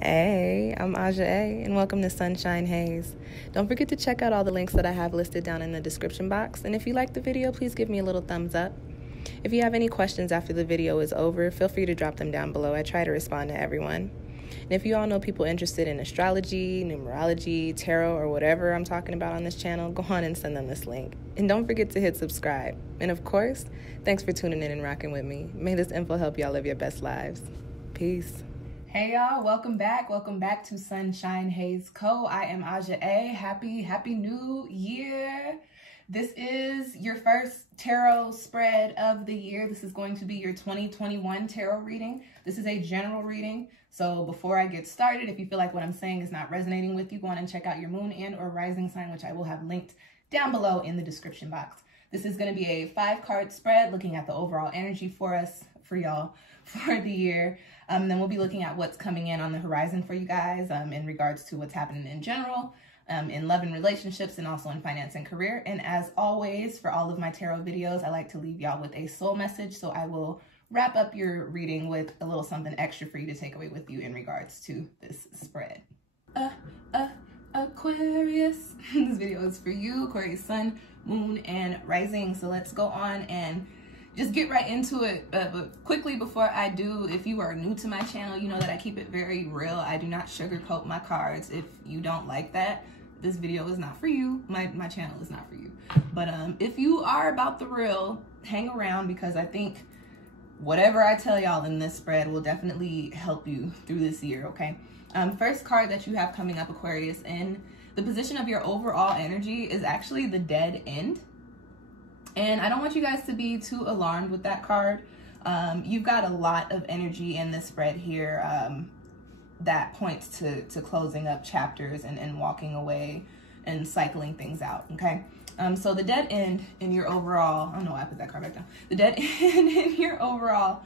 Hey, I'm Aja A, and welcome to Sunshine Haze. Don't forget to check out all the links that I have listed down in the description box, and if you like the video, please give me a little thumbs up. If you have any questions after the video is over, feel free to drop them down below. I try to respond to everyone. And if you all know people interested in astrology, numerology, tarot, or whatever I'm talking about on this channel, go on and send them this link. And don't forget to hit subscribe. And of course, thanks for tuning in and rocking with me. May this info help y'all live your best lives. Peace. Hey y'all, welcome back to SunshinehazeCo. I am Aja A. Happy new year. This is your first tarot spread of the year. This is going to be your 2021 tarot reading. This is a general reading. So before I get started, if you feel like what I'm saying is not resonating with you, go on and check out your moon and or rising sign, which I will have linked down below in the description box. This is going to be a 5-card spread looking at the overall energy for y'all for the year. And then we'll be looking at what's coming in on the horizon for you guys in regards to what's happening in general, in love and relationships, and also in finance and career. And as always, for all of my tarot videos, I like to leave y'all with a soul message. So I will wrap up your reading with a little something extra for you to take away with you in regards to this spread. Aquarius. This video is for you, Aquarius sun, moon, and rising. So let's go on and just get right into it. But quickly before I do, if you are new to my channel, you know that I keep it very real. I do not sugarcoat my cards. If you don't like that, this video is not for you. My channel is not for you. But if you are about the real, hang around, because I think whatever I tell y'all in this spread will definitely help you through this year, okay? First card that you have coming up, Aquarius, in the position of your overall energy is actually the Dead End. And I don't want you guys to be too alarmed with that card. You've got a lot of energy in this spread here that points to closing up chapters and walking away and cycling things out, okay? So the Dead End in your overall, I don't know why I put that card back down. The Dead End in your overall,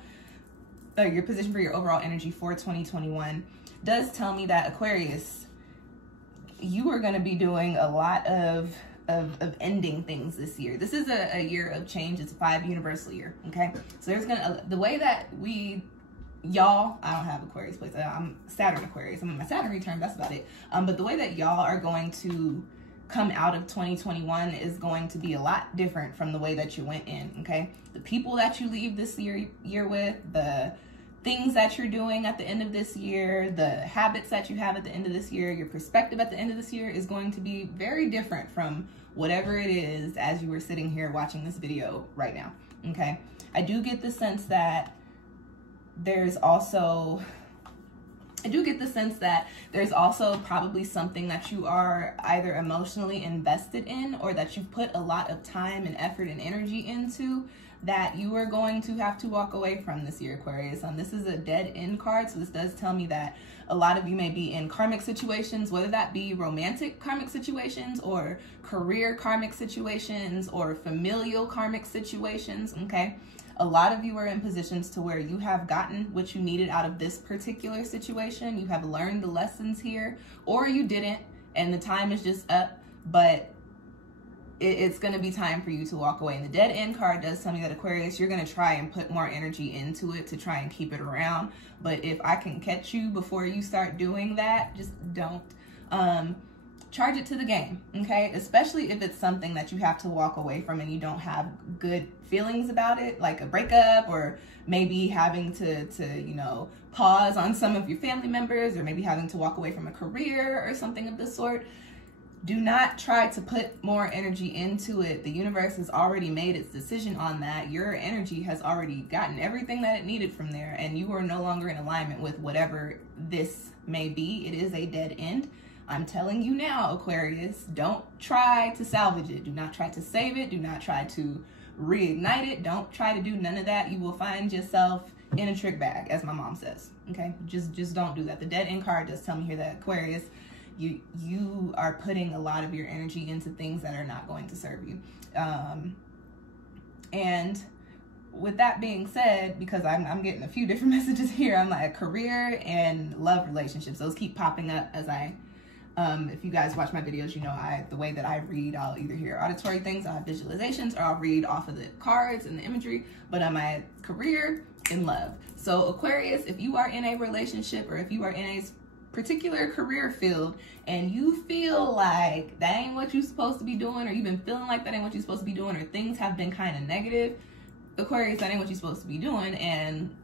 your position for your overall energy for 2021 does tell me that, Aquarius, you are going to be doing a lot of ending things this year. This is a year of change. It's a 5 universal year, okay? So there's the way that y'all, I don't have Aquarius place. I'm Saturn Aquarius. I'm in my Saturn return. That's about it. But the way that y'all are going to come out of 2021 is going to be a lot different from the way that you went in, okay? The people that you leave this year with, the things that you're doing at the end of this year, the habits that you have at the end of this year, your perspective at the end of this year is going to be very different from whatever it is as you were sitting here watching this video right now, okay? I do get the sense that there's also probably something that you are either emotionally invested in or that you've put a lot of time and effort and energy into that you are going to have to walk away from this year, Aquarius. This is a Dead End card, so this does tell me that a lot of you may be in karmic situations, whether that be romantic karmic situations or career karmic situations or familial karmic situations, okay? A lot of you are in positions to where you have gotten what you needed out of this particular situation. You have learned the lessons here, or you didn't, and the time is just up, but it's going to be time for you to walk away. And the Dead End card does tell me that, Aquarius, you're going to try and put more energy into it to try and keep it around. But if I can catch you before you start doing that, just don't. Charge it to the game, okay? Especially if it's something that you have to walk away from and you don't have good feelings about it, like a breakup, or maybe having to you know, pause on some of your family members, or maybe having to walk away from a career or something of the sort. Do not try to put more energy into it. The universe has already made its decision on that. Your energy has already gotten everything that it needed from there, and you are no longer in alignment with whatever this may be. It is a dead end. I'm telling you now, Aquarius, don't try to salvage it. Do not try to save it. Do not try to reignite it. Don't try to do none of that. You will find yourself in a trick bag, as my mom says, okay? Just don't do that. The Dead End card does tell me here that, Aquarius, you are putting a lot of your energy into things that are not going to serve you. And with that being said, because I'm getting a few different messages here, I'm like, career and love relationships, those keep popping up as I if you guys watch my videos, you know the way that I read, I'll either hear auditory things, I'll have visualizations, or I'll read off of the cards and the imagery. But on my career and love. So Aquarius, if you are in a relationship or if you are in a particular career field and you feel like that ain't what you're supposed to be doing, or you've been feeling like that ain't what you're supposed to be doing, or things have been kind of negative, Aquarius, that ain't what you're supposed to be doing. And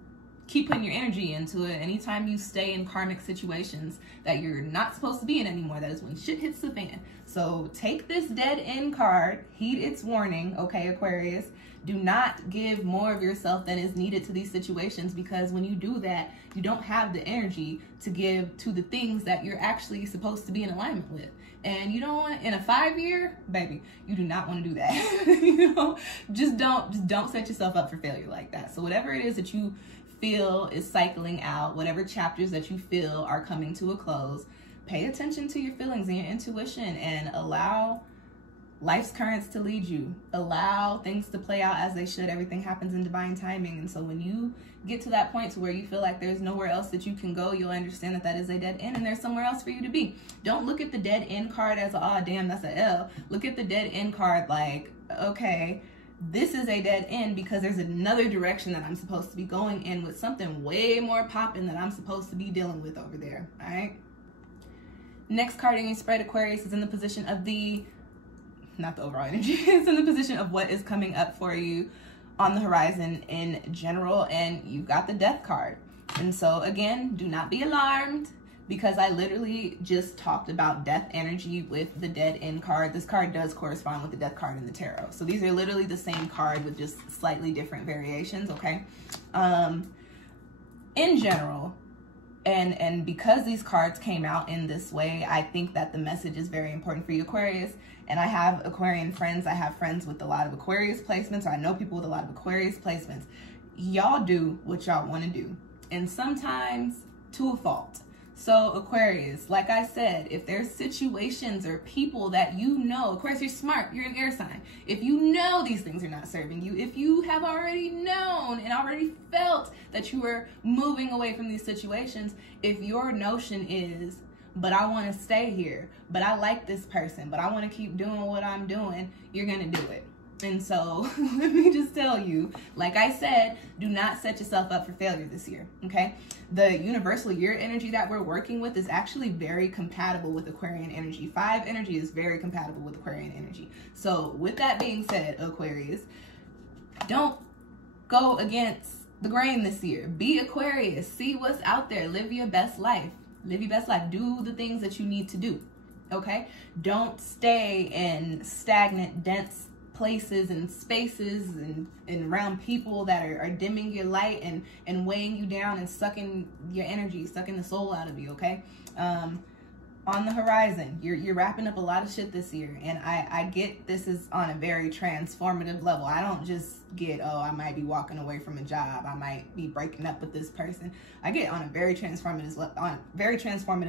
keep putting your energy into it. Anytime you stay in karmic situations that you're not supposed to be in anymore, that is when shit hits the fan. So take this dead end card, heed its warning, okay, Aquarius? Do not give more of yourself than is needed to these situations, because when you do that, you don't have the energy to give to the things that you're actually supposed to be in alignment with. And you don't want, in a 5-year, baby, you do not want to do that. You know, just don't set yourself up for failure like that. So whatever it is that you feel is cycling out, whatever chapters that you feel are coming to a close, pay attention to your feelings and your intuition and allow life's currents to lead you. Allow things to play out as they should. Everything happens in divine timing. And so when you get to that point to where you feel like there's nowhere else that you can go, you'll understand that that is a dead end and there's somewhere else for you to be. Don't look at the dead end card as, oh damn, that's an L. Look at the dead end card like, okay, this is a dead end because there's another direction that I'm supposed to be going in with something way more popping that I'm supposed to be dealing with over there. All right. Next card in your spread, Aquarius, is in the position of the, not the overall energy, it's in the position of what is coming up for you on the horizon in general. And you've got the Death card. And so again, do not be alarmed, because I literally just talked about death energy with the dead end card. This card does correspond with the Death card in the tarot. So these are literally the same card with just slightly different variations, okay? In general, and because these cards came out in this way, I think that the message is very important for you, Aquarius. And I have Aquarian friends. I have friends with a lot of Aquarius placements, or I know people with a lot of Aquarius placements. Y'all do what y'all want to do, and sometimes to a fault. So Aquarius, like I said, if there's situations or people that you know, Aquarius, you're smart, you're an air sign. If you know these things are not serving you, if you have already known and already felt that you were moving away from these situations, if your notion is, but I want to stay here, but I like this person, but I want to keep doing what I'm doing, you're going to do it. And so let me just tell you, like I said, do not set yourself up for failure this year, okay? The universal year energy that we're working with is actually very compatible with Aquarian energy. 5 energy is very compatible with Aquarian energy. So with that being said, Aquarius, don't go against the grain this year. Be Aquarius. See what's out there. Live your best life. Live your best life. Do the things that you need to do, okay? Don't stay in stagnant, dense places and spaces and around people that are dimming your light and weighing you down and sucking your energy, sucking the soul out of you, okay? On the horizon, you're wrapping up a lot of shit this year, and I get this is on a very transformative level. I don't just get, oh, I might be walking away from a job, I might be breaking up with this person. I get on a very transformative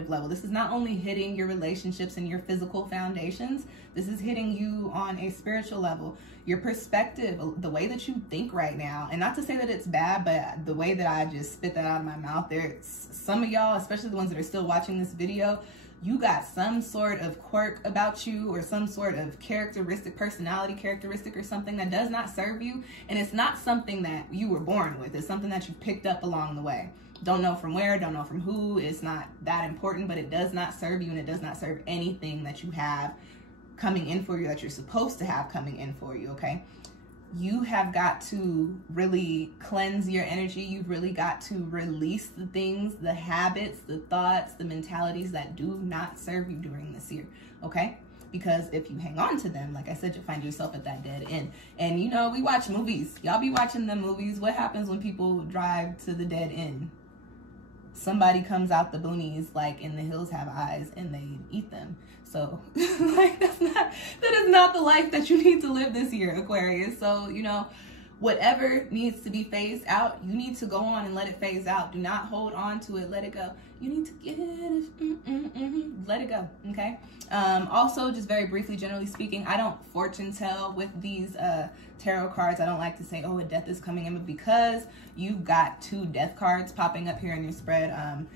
level. This is not only hitting your relationships and your physical foundations, this is hitting you on a spiritual level. Your perspective, the way that you think right now, and not to say that it's bad, but the way that I just spit that out of my mouth, there's some of y'all, especially the ones that are still watching this video, you got some sort of quirk about you or some sort of characteristic, personality characteristic or something that does not serve you. And it's not something that you were born with. It's something that you picked up along the way. Don't know from where, don't know from who. It's not that important, but it does not serve you, and it does not serve anything that you have coming in for you that you're supposed to have coming in for you, okay? You have got to really cleanse your energy. You've really got to release the things, the habits, the thoughts, the mentalities that do not serve you during this year, okay? Because if you hang on to them, like I said, you'll find yourself at that dead end. And you know, we watch movies. Y'all be watching them movies. What happens when people drive to the dead end? Somebody comes out the boonies like In the Hills Have Eyes and they eat them. So like that is not the life that you need to live this year, Aquarius. So, you know, whatever needs to be phased out, you need to go on and let it phase out. Do not hold on to it. Let it go. You need to get it. Let it go. Okay. Also, just very briefly, generally speaking, I don't fortune tell with these tarot cards. I don't like to say, oh, a death is coming in, but because you've got 2 death cards popping up here in your spread,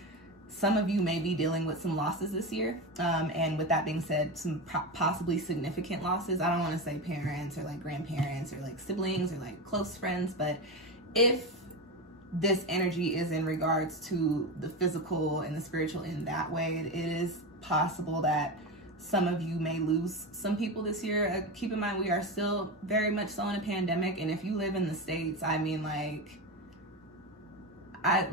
some of you may be dealing with some losses this year. And with that being said, some possibly significant losses. I don't want to say parents or like grandparents or like siblings or like close friends, but if this energy is in regards to the physical and the spiritual in that way. It is possible that some of you may lose some people this year. Keep in mind, we are still very much so in a pandemic, and if you live in the States, I mean, like, I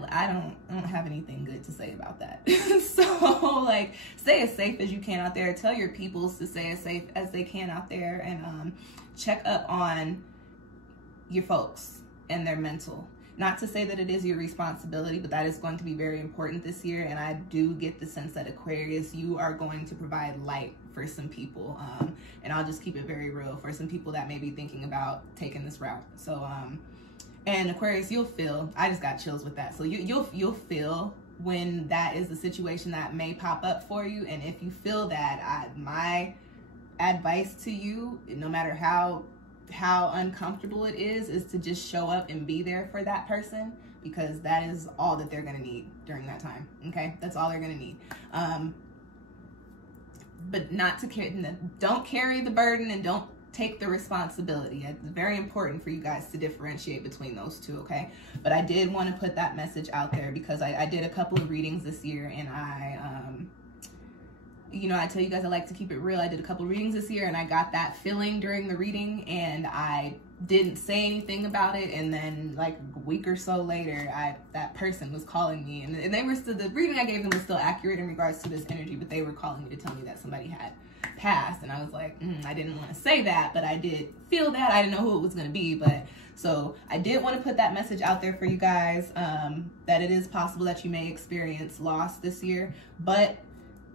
don't have anything good to say about that. So, like, stay as safe as you can out there. Tell your peoples to stay as safe as they can out there, and check up on your folks and their mental. Not to say that it is your responsibility, but that is going to be very important this year. And I do get the sense that Aquarius, you are going to provide light for some people. And I'll just keep it very real for some people that may be thinking about taking this route. So, and Aquarius, you'll feel, I just got chills with that. So you'll feel when that is the situation that may pop up for you. And if you feel that, my advice to you, no matter how uncomfortable it is to just show up and be there for that person, because that is all that they're going to need during that time. Okay, that's all they're going to need. But not to carry, don't carry the burden and don't take the responsibility. It's very important for you guys to differentiate between those two. Okay, but I did want to put that message out there because I did a couple of readings this year, and you know, I tell you guys I like to keep it real. I did a couple readings this year, and I got that feeling during the reading, and I didn't say anything about it. And then, like, a week or so later, that person was calling me, and they were still, the reading I gave them was still accurate in regards to this energy, but they were calling me to tell me that somebody had passed. And I was like, I didn't want to say that, but I did feel that. I didn't know who it was going to be, but so I did want to put that message out there for you guys, that it is possible that you may experience loss this year, but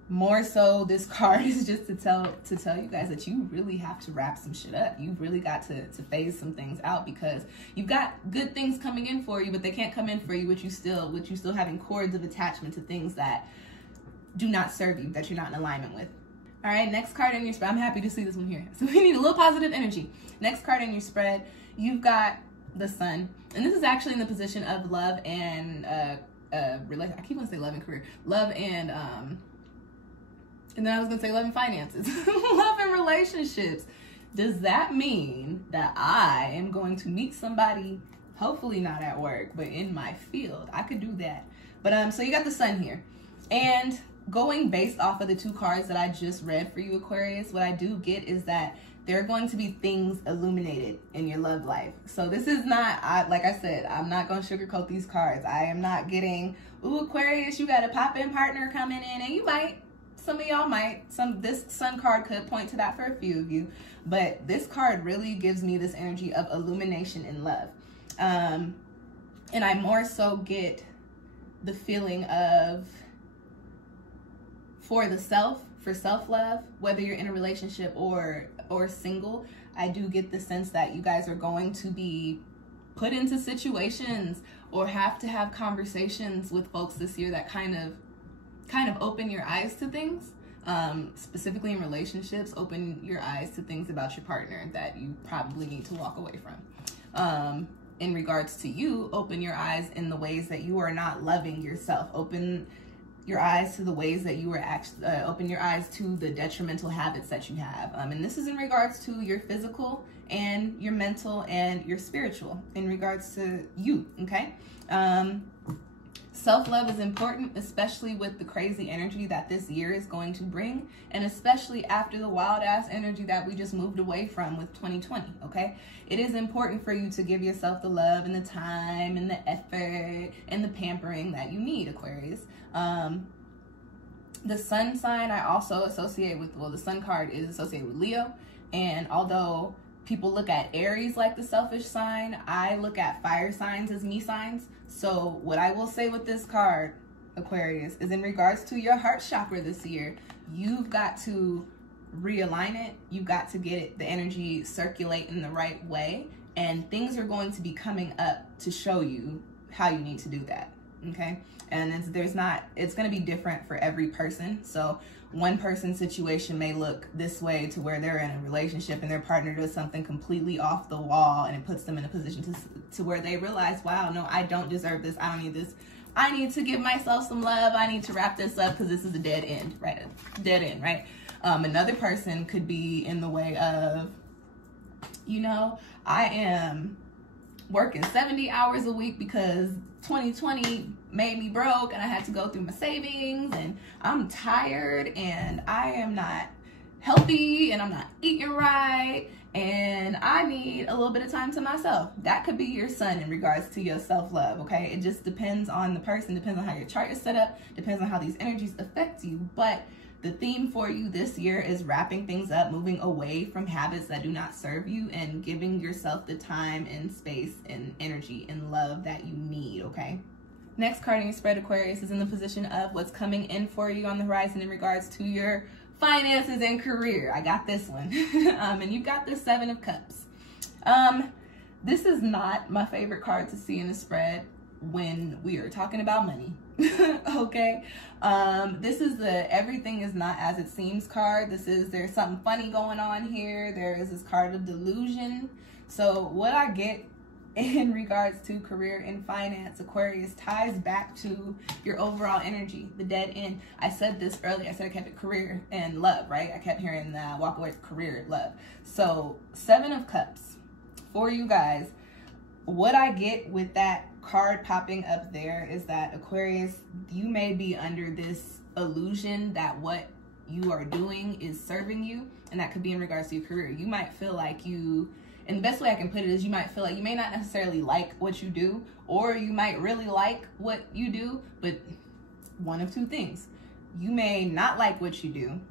more so, this card is just to tell you guys that you really have to wrap some shit up. You've really got to phase some things out, because you've got good things coming in for you, but they can't come in for you with you still having cords of attachment to things that do not serve you, that you're not in alignment with. All right, next card in your spread. I'm happy to see this one here. So we need a little positive energy. Next card in your spread, you've got the Sun, and this is actually in the position of love and I keep wanting to say love and career, love and then I was going to say love and finances. Love and relationships. Does that mean that I am going to meet somebody, hopefully not at work, but in my field? I could do that. But so you got the Sun here. And going based off of the two cards that I just read for you, Aquarius, what I do get is that there are going to be things illuminated in your love life. So this is not, like I said, I'm not going to sugarcoat these cards. I am not getting, ooh, Aquarius, you got a pop-in partner coming in, and you might. Some of y'all might. This Sun card could point to that for a few of you, but this card really gives me this energy of illumination in love, and I more so get the feeling of for self-love, whether you're in a relationship or single. I do get the sense that you guys are going to be put into situations or have to have conversations with folks this year that kind of open your eyes to things, specifically in relationships. Open your eyes to things about your partner that you probably need to walk away from. In regards to you, open your eyes in the ways that you are not loving yourself. Open your eyes to the ways that you are open your eyes to the detrimental habits that you have. And this is in regards to your physical and your mental and your spiritual, in regards to you, okay? Self-love is important, especially with the crazy energy that this year is going to bring, and especially after the wild-ass energy that we just moved away from with 2020, okay? It is important for you to give yourself the love and the time and the effort and the pampering that you need, Aquarius. The Sun sign I also associate with, well, the Sun card is associated with Leo, and although people look at Aries like the selfish sign, I look at fire signs as me signs. So what I will say with this card, Aquarius, is in regards to your heart chakra this year, you've got to realign it. You've got to get it, the energy circulate in the right way, and things are going to be coming up to show you how you need to do that, okay? And it's going to be different for every person. So one person's situation may look this way to where they're in a relationship and their partner does something completely off the wall, and it puts them in a position to where they realize, wow, no, I don't deserve this. I don't need this. I need to give myself some love. I need to wrap this up because this is a dead end, right? Dead end, right? Another person could be in the way of, you know, I am working 70 hours a week because 2020 made me broke and I had to go through my savings and I'm tired and I am not healthy and I'm not eating right and I need a little bit of time to myself. That could be your sun in regards to your self-love, okay? It just depends on the person, depends on how your chart is set up, depends on how these energies affect you. But the theme for you this year is wrapping things up, moving away from habits that do not serve you, and giving yourself the time and space and energy and love that you need, okay? Next card in your spread, Aquarius, is in the position of what's coming in for you on the horizon in regards to your finances and career. I got this one. And you've got the Seven of Cups. This is not my favorite card to see in a spread when we are talking about money. Okay, this is the everything is not as it seems card. This is there's something funny going on here. There is this card of delusion. So what I get in regards to career and finance, Aquarius, ties back to your overall energy, the dead end. I said this earlier. I said I kept it career and love, right? I kept hearing walk away with career, love. So Seven of Cups for you guys. What I get with that card popping up there is that, Aquarius, you may be under this illusion that what you are doing is serving you, and that could be in regards to your career. You might feel like you, and the best way I can put it is you might feel like you may not necessarily like what you do, or you might really like what you do, but one of two things. You may not like what you do,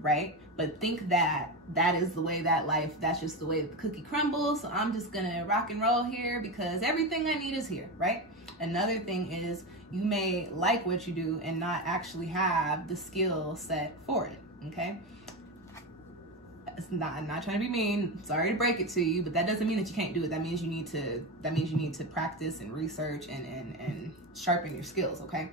right? But think that that is the way that life, that's just the way the cookie crumbles. So I'm just gonna rock and roll here because everything I need is here, right? Another thing is you may like what you do and not actually have the skill set for it, okay? I'm not trying to be mean, sorry to break it to you, but that doesn't mean that you can't do it. That means you need to practice and research and sharpen your skills, okay?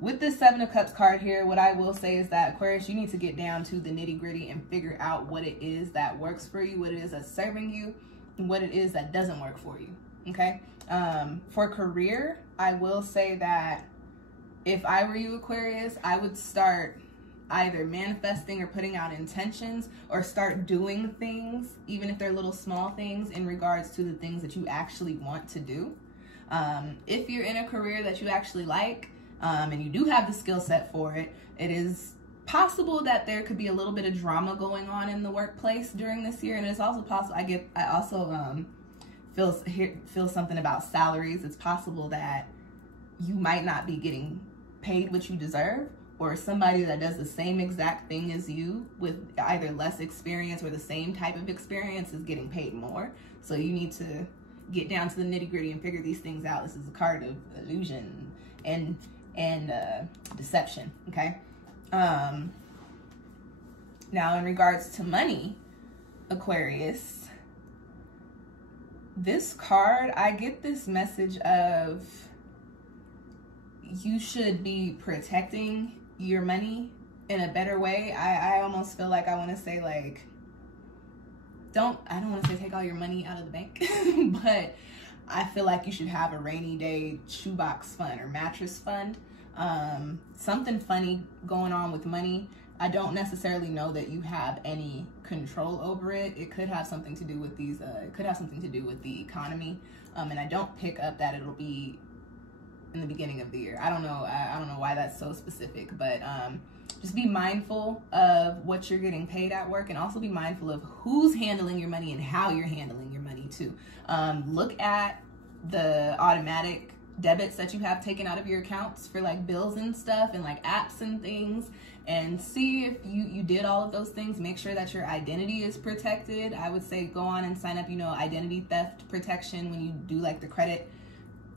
With this Seven of Cups card here, what I will say is that, Aquarius, you need to get down to the nitty-gritty and figure out what it is that works for you, what it is that's serving you, and what it is that doesn't work for you, okay? For career, I will say that if I were you, Aquarius, I would start either manifesting or putting out intentions, or start doing things, even if they're little small things, in regards to the things that you actually want to do. If you're in a career that you actually like, and you do have the skill set for it, it is possible that there could be a little bit of drama going on in the workplace during this year. And it's also possible, I also feel something about salaries. It's possible that you might not be getting paid what you deserve, or somebody that does the same exact thing as you with either less experience or the same type of experience is getting paid more. So you need to get down to the nitty-gritty and figure these things out. This is a card of illusion and deception, okay? Now in regards to money, Aquarius, this card, I get this message of you should be protecting your money in a better way. I almost feel like I want to say, like, I don't want to say take all your money out of the bank, but I feel like you should have a rainy day shoebox fund or mattress fund. Something funny going on with money. I don't necessarily know that you have any control over it. It could have something to do with these, it could have something to do with the economy. And I don't pick up that it'll be in the beginning of the year. I don't know why that's so specific, but just be mindful of what you're getting paid at work, and also be mindful of who's handling your money and how you're handling your money too. Look at the automatic debits that you have taken out of your accounts for like bills and stuff, and like apps and things, and see if you did all of those things. Make sure that your identity is protected. I would say go on and sign up, identity theft protection when you do like the Credit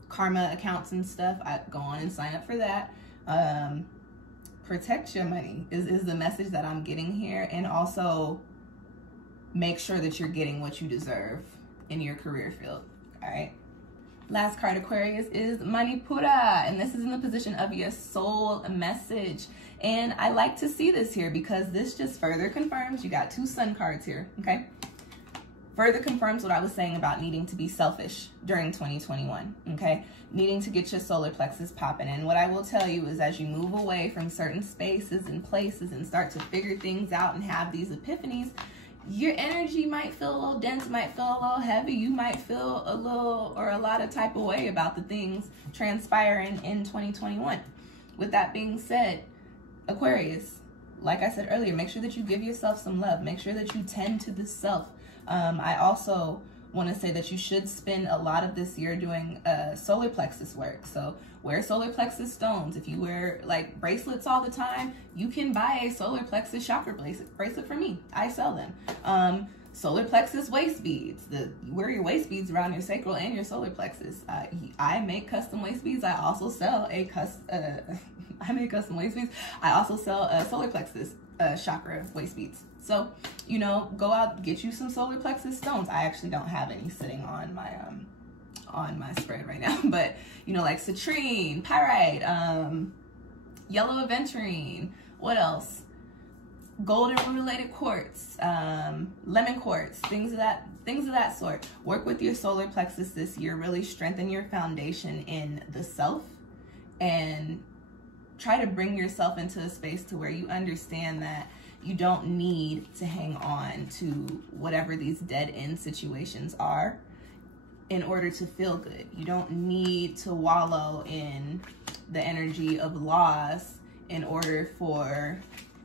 Karma accounts and stuff. Go on and sign up for that. Protect your money is the message that I'm getting here, and also make sure that you're getting what you deserve in your career field. All right. Last card, Aquarius, is Manipura, and this is in the position of your soul message. And I like to see this here because this just further confirms, you got two sun cards here, okay? Further confirms what I was saying about needing to be selfish during 2021, okay? Needing to get your solar plexus popping. And what I will tell you is, as you move away from certain spaces and places and start to figure things out and have these epiphanies, your energy might feel a little dense, might feel a little heavy. You might feel a little or a lot of type of way about the things transpiring in 2021. With that being said, Aquarius, like I said earlier, make sure that you give yourself some love. Make sure that you tend to the self. I also want to say that you should spend a lot of this year doing solar plexus work. So wear solar plexus stones. If you wear like bracelets all the time, you can buy a solar plexus chakra bracelet from me. I sell them. Solar plexus waist beads. You wear your waist beads around your sacral and your solar plexus. I make custom waist beads. I also sell I make custom waist beads. I also sell solar plexus chakra waist beads. So, you know, go out, get you some solar plexus stones. I actually don't have any sitting on my spread right now, but you know, like citrine, pyrite, yellow aventurine, what else? Golden related quartz, lemon quartz, things of that sort. Work with your solar plexus this year. Really strengthen your foundation in the self, and try to bring yourself into a space to where you understand that you don't need to hang on to whatever these dead end situations are in order to feel good. You don't need to wallow in the energy of loss in order for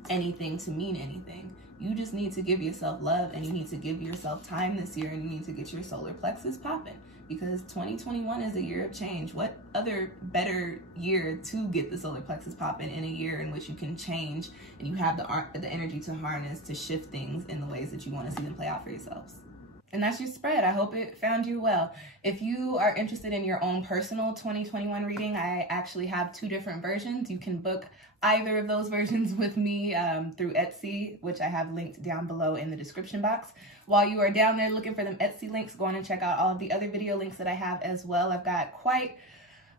anything to mean anything. You just need to give yourself love, and you need to give yourself time this year, and you need to get your solar plexus popping, because 2021 is a year of change. What other better year to get the solar plexus popping in a year in which you can change and you have the energy to harness to shift things in the ways that you want to see them play out for yourselves. And that's your spread. I hope it found you well. If you are interested in your own personal 2021 reading, I actually have 2 different versions. You can book either of those versions with me through Etsy, which I have linked down below in the description box. While you are down there looking for them Etsy links, go on and check out all of the other video links that I have as well. I've got quite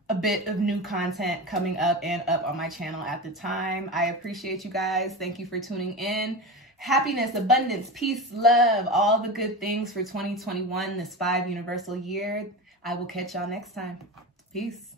a bit of new content coming up and up on my channel at the time. I appreciate you guys. Thank you for tuning in. Happiness, abundance, peace, love, all the good things for 2021, this 5 universal year. I will catch y'all next time. Peace.